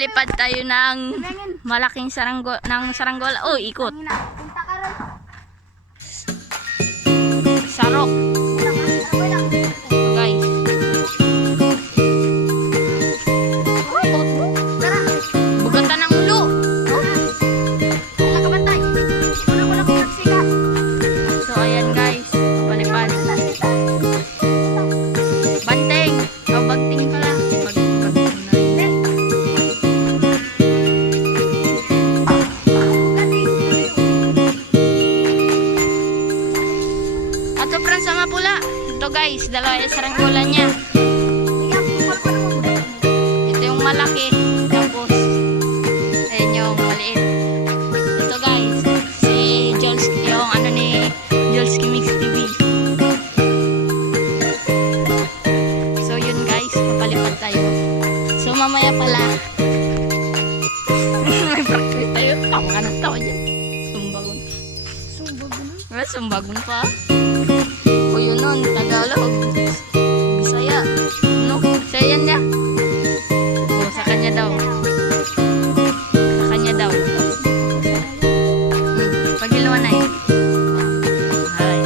Papalipad tayo ng malaking saranggola. Oh, ikot. Punta ka ron. Sarok. Ito guys. Bugatan ng ulo. So ayan guys, papalipad. Banteng. Oh, bagting pala. Ato pran sama pula. Ito guys, dalawa yung saranggola niya. Ito yung malaki. Tapos, ayun yung maliit. Ito guys, si Jules, yung ano ni Jules Mix TV. So yun guys, papalipad tayo. So mamaya pala, may practice tayo. Tama na tao dyan. Sumbagon. Sumbagon pa. O yun nun, Tagalog. Bisaya. No, Bisaya niya. O, sa kanya daw. Sa kanya daw. Pagilawa na eh. Hi.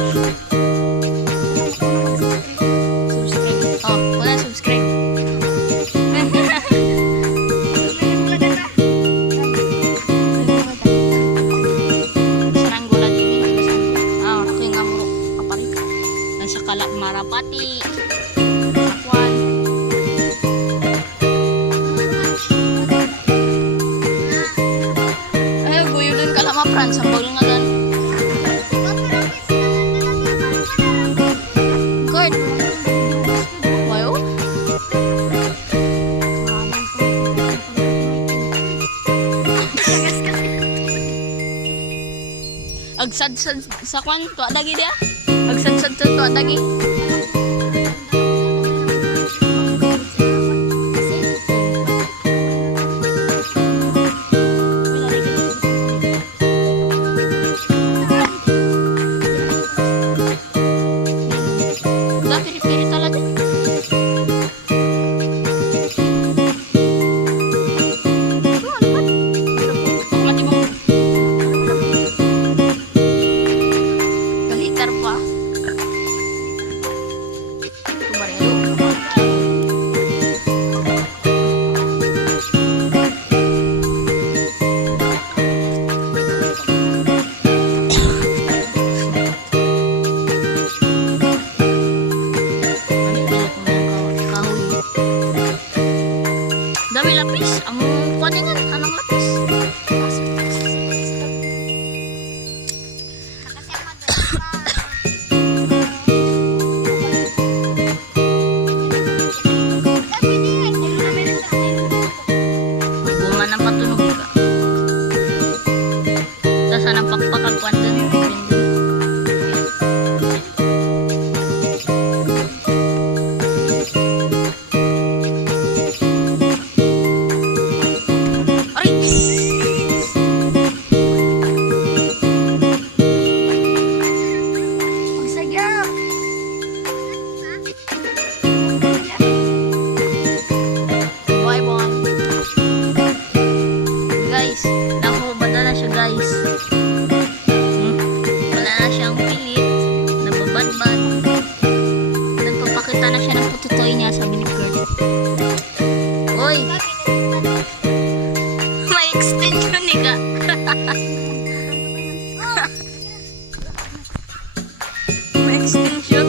Subscribe. Oh, wala subscribe. Saranggola din. Ah, aking amro. Kaparika. Nasa kalat marapati. Sakwan. Eh, buyo din ka lama, Fran. Sambal nga dan. Good. Wayo? Agsad-sad sa kwan. Tuwa dagi dia. Agsad-sad sa tuwa dagi. Udah piri-piri talaga. Mati mo. Galitar pa. Ito ba rin yun? Dami lapis. Ang kuwaningan. Anong lapis? Bunga ng patunog ka. Tapos anong pakpakag kwan dun. Guys, nahubad na siya guys. Wala na siyang pilit. Nababadbad. Nagpapakita na siya ng pututoy niya, sabi ni Kurt. Uy! May extension ni ka. May extension.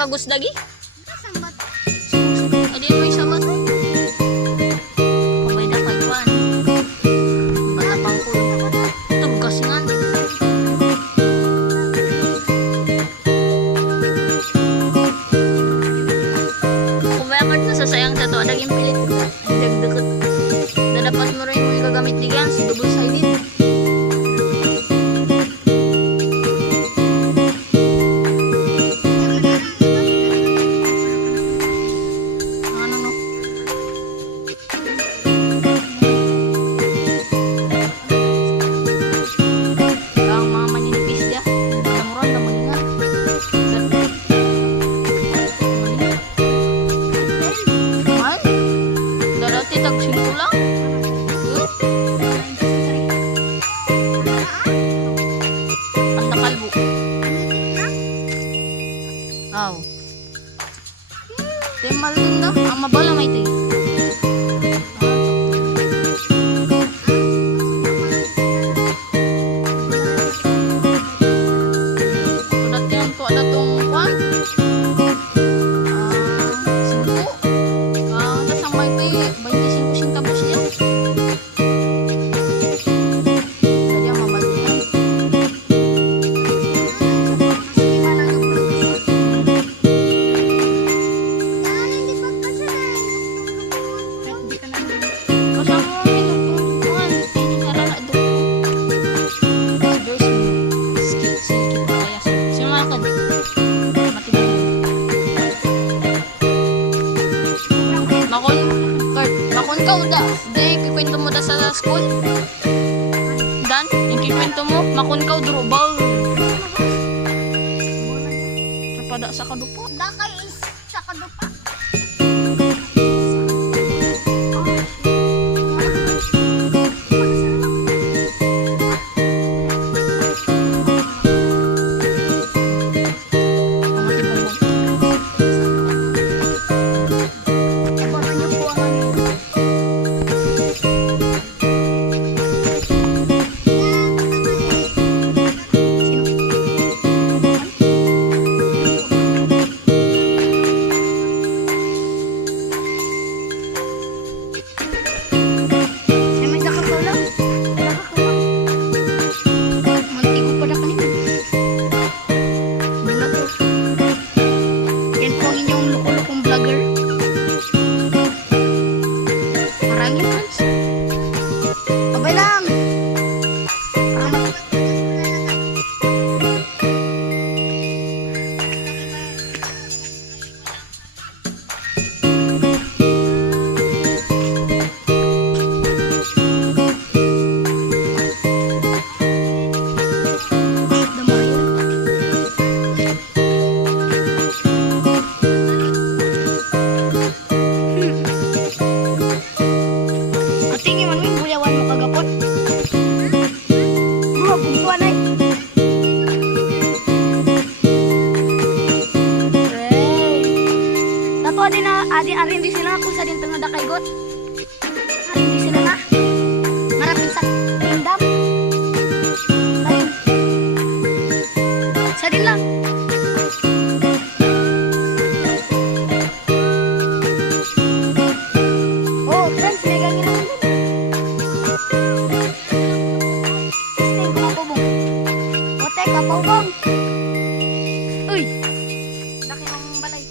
kagos lagi. Adi mo isa ba? Pamay na kay Juan. Bata pang kulo. Tugas nga. Kumayakad na sa sayang sa to. Adaging pilit. Dagdagat. Dapat mo rin mo gagamit diyan si double sided. Aw. Temal din na. Ang mabala may ito. Tudat yan to. Ada tong kwan. Singko. Tas ang may ito. 25 centavos yan. Jadi ang mabala yan. Makon ka uda. Di kikwento mo da sa school. Dan, yung kikwento mo, makon ka udrobal. Kapada sa kadupa. Dakay is sa kadupa. Arin di sila ako sa din tengah dakay got. Arin di sila na. Marapit sa tindam. Sa din lang. Oh, friends, may gangin naman din. Stay ko na po bong. Ote, kapaw bong. Uy. Laki ng balay.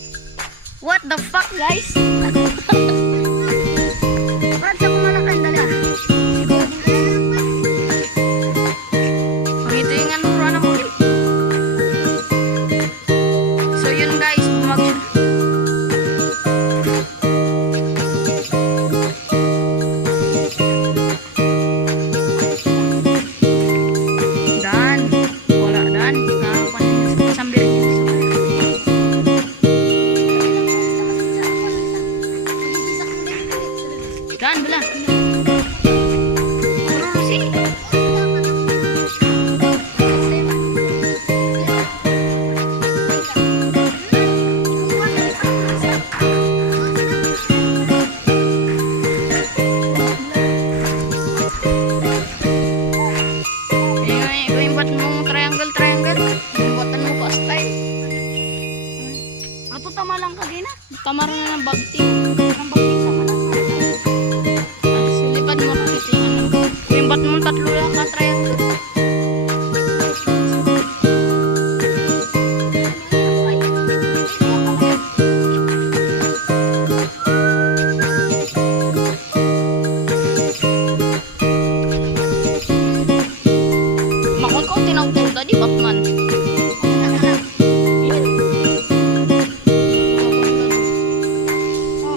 What the fuck, guys? Brad, sa kumalakan, dali ah. Ito yung ano, rana mo. So yun guys, Dan, wala dan. Sambil Dan belah. Urus sih. sama lang kagay na. Tamara na ng bagti. Ang bakit sama lang. Silipad mo kasi ano. Yung bat mo tatlo lang ka triangle. Makon ko tinawag tadi Batman. Oh,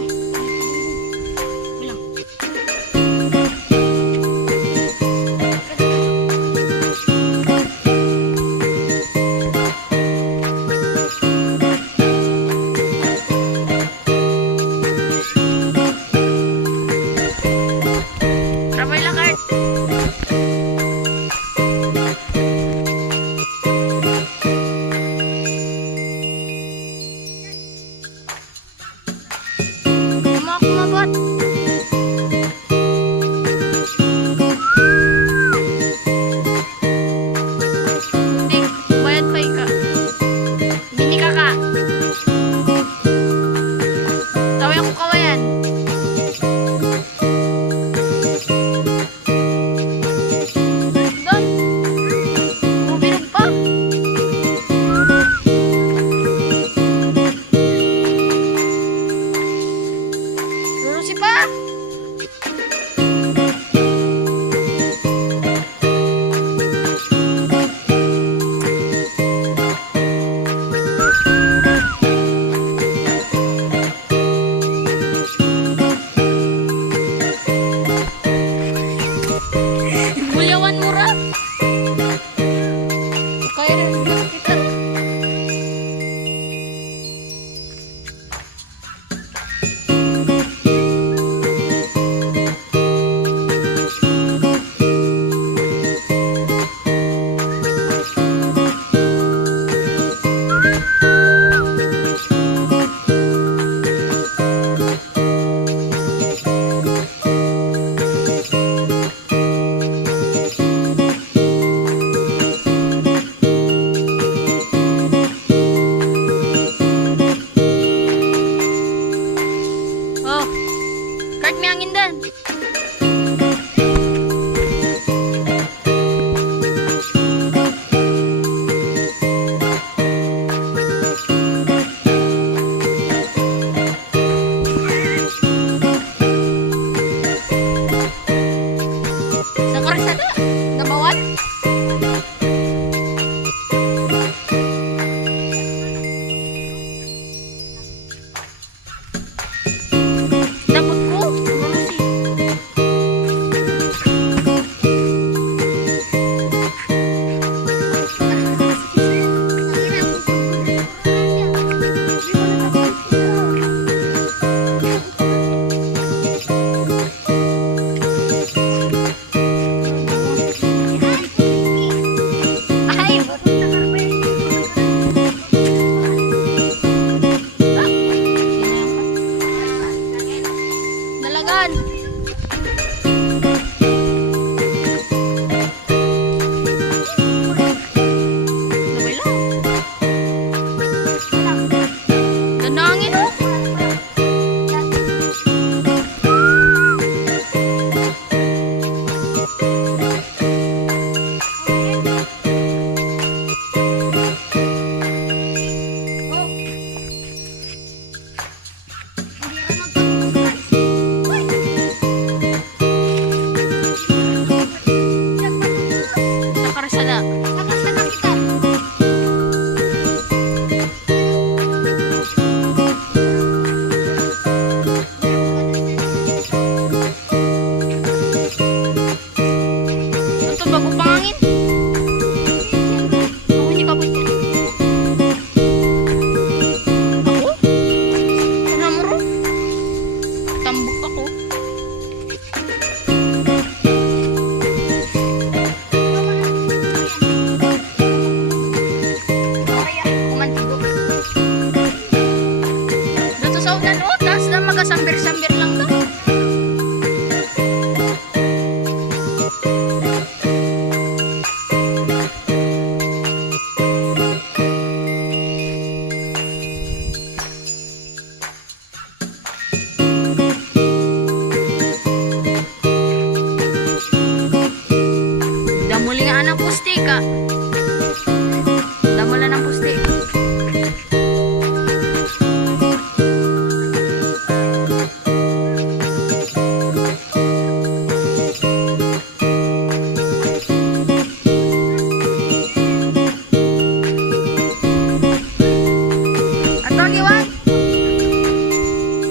Ato giwan.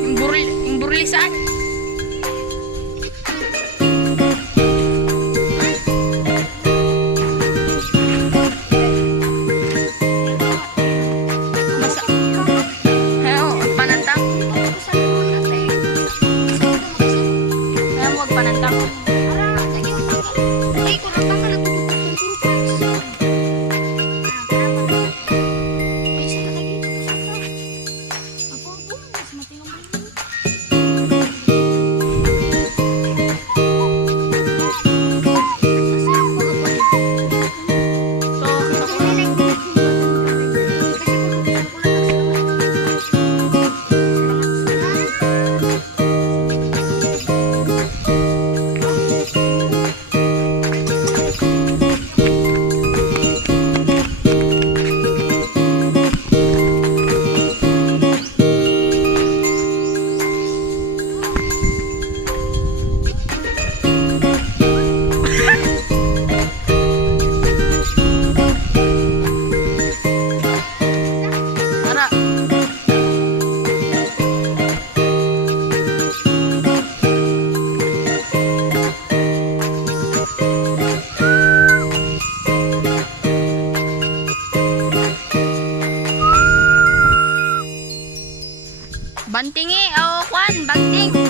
Yung burlisan. Masa. Hayo, panantang. Kaya mo panantang. Tara. Bantingi, o kwan, banting.